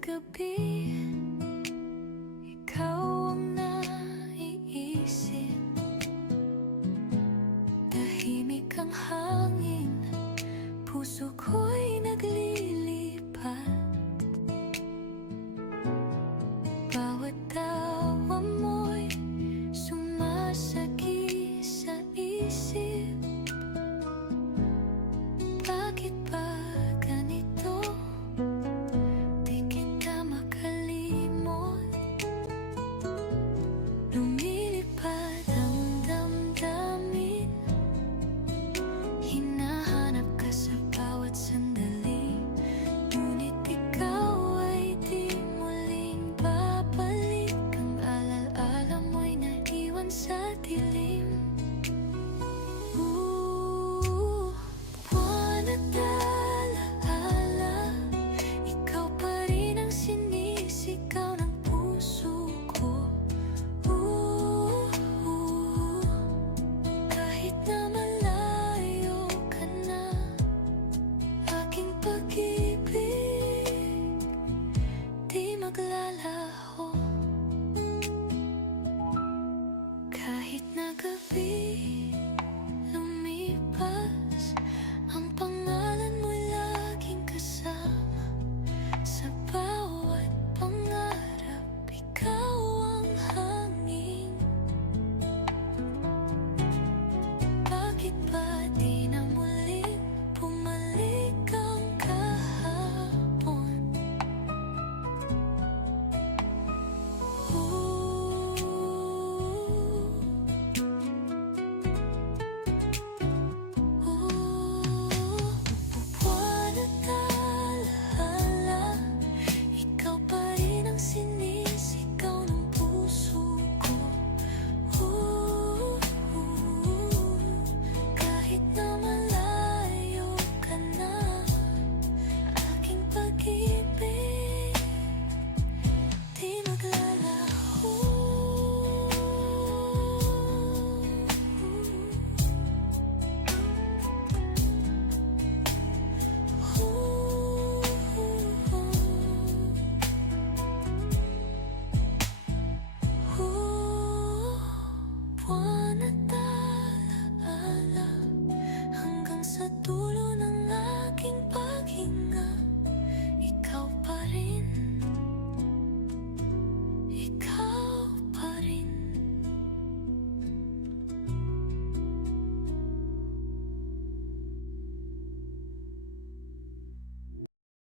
gabi, ikaw ang naiisip. Tahimik ang hangin, puso ko'y naglilipad. Bawat tawa mo'y sumasagi sa isip. Bakit ba ganito? Di kita makalimot. Lumilipad ang damdamin, hinahanap ka sa bawat sandali. Ngunit ikaw ay di muling babalik. Ang alala mo'y naiwan sa dilim. Buwan at alaala, ikaw pa rin ang sinisigaw ng puso ko. Kahit na malayo ka na, aking pag-ibig di maglalaho. Kahit na gabi lumipas, ang pangalan mo laging kasama. Sa bawat pangarap, ikaw ang hangin. Bakit ba di na muling bumalik ang kahapon? Buwan at alaala, ikaw pa rin ang sinisigaw ng puso ko. Kahit na malayo ka na, aking pag-ibig di maglalaho. Buwan at alaala, hanggang sa dulo